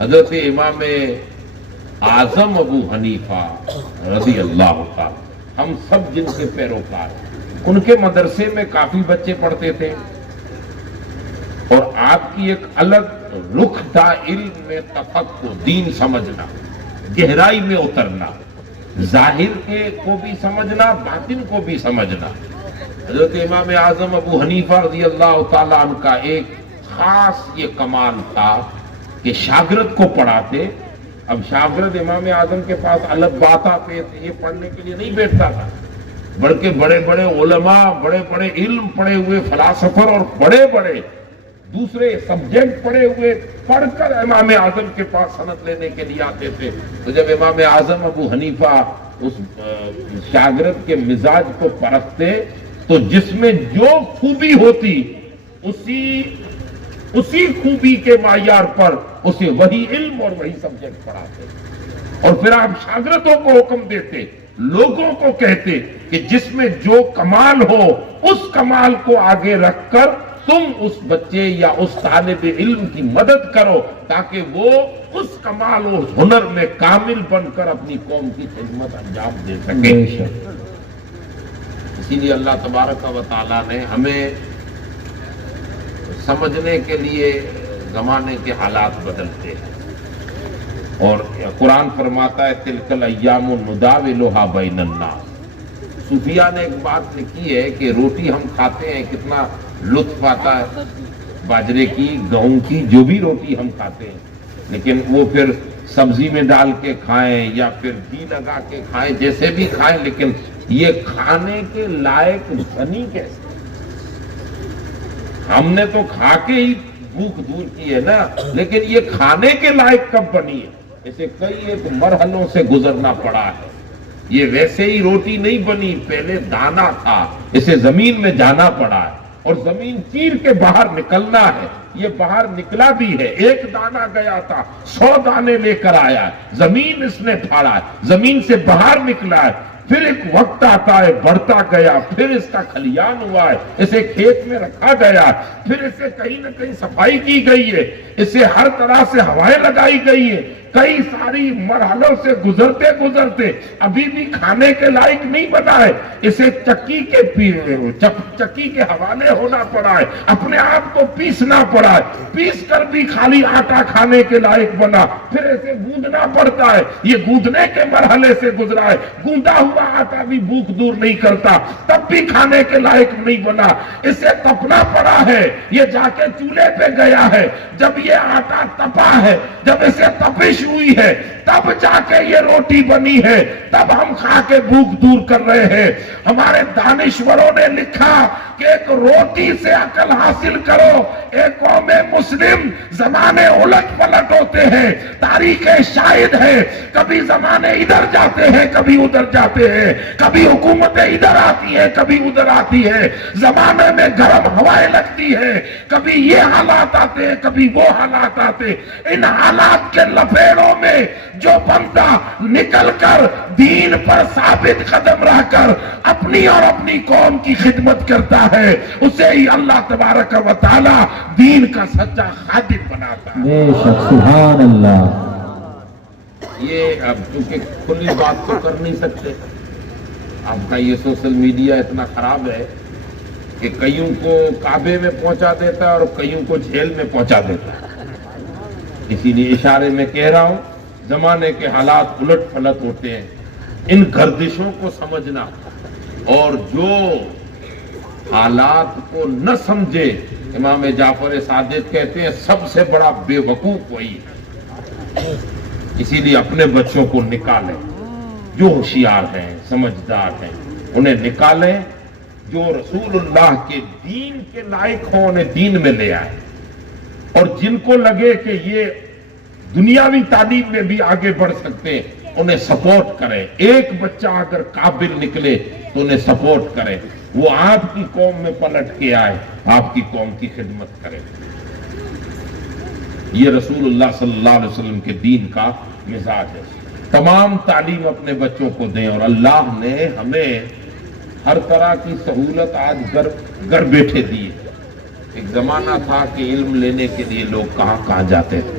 حضرت امام اعظم ابو حنیفہ رضی اللہ تعالی، ہم سب جن کے پیروکار ہیں، ان کے مدرسے میں کافی بچے پڑھتے تھے، اور آپ کی ایک الگ رخ تھا علم میں تفقہ، دین سمجھنا، گہرائی میں اترنا، ظاہر کے کو بھی سمجھنا، باطن کو بھی سمجھنا۔ حضرت امام اعظم ابو حنیفہ رضی اللہ تعالیٰ عنہ کا ایک خاص یہ کمال تھا کہ شاگرد کو پڑھاتے۔ اب شاگرد امام اعظم کے پاس الگ بات آتے تھے، یہ پڑھنے کے لیے نہیں بیٹھتا تھا، بلکہ بڑے بڑے علماء، بڑے بڑے علم پڑھے ہوئے فلاسفر اور بڑے بڑے دوسرے سبجیکٹ پڑھے ہوئے پڑھ کر امام اعظم کے پاس سند لینے کے لیے آتے تھے۔ تو جب امام اعظم ابو حنیفہ اس شاگرد کے مزاج کو پرکھتے تو جس میں جو خوبی ہوتی اسی خوبی کے معیار پر اسے وہی علم اور وہی سبجیکٹ پڑھاتے، اور پھر آپ شاگردوں کو حکم دیتے، لوگوں کو کہتے کہ جس میں جو کمال ہو اس کمال کو آگے رکھ کر تم اس بچے یا اس طالب علم کی مدد کرو تاکہ وہ اس کمال اور ہنر میں کامل بن کر اپنی قوم کی خدمت انجام دے سکے۔ اسی لیے اللہ تبارک و تعالیٰ نے ہمیں سمجھنے کے لیے زمانے کے حالات بدلتے ہیں، اور قرآن فرماتا ہے تلک الایام نداولھا بین الناس۔ صوفیاء نے ایک بات لکھی ہے کہ روٹی ہم کھاتے ہیں کتنا لطف آتا ہے، باجرے کی، گہوں کی، جو بھی روٹی ہم کھاتے ہیں، لیکن وہ پھر سبزی میں ڈال کے کھائیں یا پھر گھی لگا کے کھائیں، جیسے بھی کھائیں، لیکن یہ کھانے کے لائق بنی کیسے؟ ہم نے تو کھا کے ہی بھوک دور کی ہے نا، لیکن یہ کھانے کے لائق کب بنی ہے؟ اسے کئی ایک مرحلوں سے گزرنا پڑا ہے۔ یہ ویسے ہی روٹی نہیں بنی، پہلے دانا تھا، اسے زمین میں جانا پڑا ہے، اور زمین چیر کے باہر نکلنا ہے۔ یہ باہر نکلا بھی ہے، ایک دانا گیا تھا 100 دانے لے کر آیا ہے، زمین اس نے پھاڑا ہے، زمین سے باہر نکلا ہے، پھر ایک وقت آتا ہے بڑھتا گیا، پھر اس کا کھلیان ہوا ہے، اسے کھیت میں رکھا گیا، پھر اسے کہیں نہ کہیں صفائی کی گئی ہے، اسے ہر طرح سے ہوائیں لگائی گئی ہے، کئی ساری مرحلوں سے گزرتے گزرتے ابھی بھی کھانے کے لائق نہیں بنا ہے، اسے چکی کے حوالے ہونا پڑا ہے، اپنے آپ کو پیسنا پڑا ہے، پیس کر بھی خالی آٹا کھانے کے لائق بنا، پھر اسے گوندنا پڑتا ہے، یہ گوندنے کے مرحلے سے گزرا ہے، گوندا ہوا آٹا بھی بھوک دور نہیں کرتا، تب بھی کھانے کے لائق نہیں بنا، اسے تپنا پڑا ہے، یہ جا کے چولہے پہ گیا ہے، جب یہ آٹا تپا ہے، جب اسے تپش ہوئی ہے، تب جا کے یہ روٹی بنی ہے، تب ہم کھا کے بھوک دور کر رہے ہیں۔ ہمارے دانشوروں نے لکھا کہ ایک روٹی سے عقل حاصل کرو۔ ایک قوم مسلم زمانے الٹ پلٹ ہوتے ہیں، تاریخیں شاہد ہیں، کبھی زمانے ادھر جاتے ہیں، کبھی ادھر جاتے ہیں، کبھی حکومتیں ادھر آتی ہیں، کبھی ادھر آتی ہے، زمانے میں گرم ہوائیں لگتی ہے، کبھی یہ حالات آتے ہیں، کبھی وہ حالات آتے، ان حالات کے لپیڑوں میں جو بندہ نکل کر دین پر ثابت قدم رہ کر اپنی اور اپنی قوم کی خدمت کرتا ہے، اسے ہی اللہ تبارک و تعالی دین کا سچا خادم بناتا ہے۔ بے شک، سبحان اللہ۔ یہ اب چونکہ کھلی بات تو کر نہیں سکتے، آپ کا یہ سوشل میڈیا اتنا خراب ہے کہ کئیوں کو کعبے میں پہنچا دیتا ہے اور کئیوں کو جھیل میں پہنچا دیتا ہے۔ اسی لیے اشارے میں کہہ رہا ہوں، زمانے کے حالات الٹ پلٹ ہوتے ہیں، ان گردشوں کو سمجھنا، اور جو حالات کو نہ سمجھے، امام جعفر صادق کہتے ہیں سب سے بڑا بے وقوف وہی ہے۔ اسی لیے اپنے بچوں کو نکالیں، جو ہوشیار ہیں، سمجھدار ہیں، انہیں نکالیں، جو رسول اللہ کے دین کے لائق ہوں انہیں دین میں لے آئیں، اور جن کو لگے کہ یہ دنیاوی تعلیم میں بھی آگے بڑھ سکتے ہیں انہیں سپورٹ کریں۔ ایک بچہ اگر قابل نکلے تو انہیں سپورٹ کریں، وہ آپ کی قوم میں پلٹ کے آئے، آپ کی قوم کی خدمت کرے۔ یہ رسول اللہ صلی اللہ علیہ وسلم کے دین کا مزاج ہے۔ تمام تعلیم اپنے بچوں کو دیں، اور اللہ نے ہمیں ہر طرح کی سہولت آج گھر بیٹھے دی ہے۔ ایک زمانہ تھا کہ علم لینے کے لیے لوگ کہاں کہاں جاتے تھے،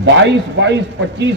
22, 25,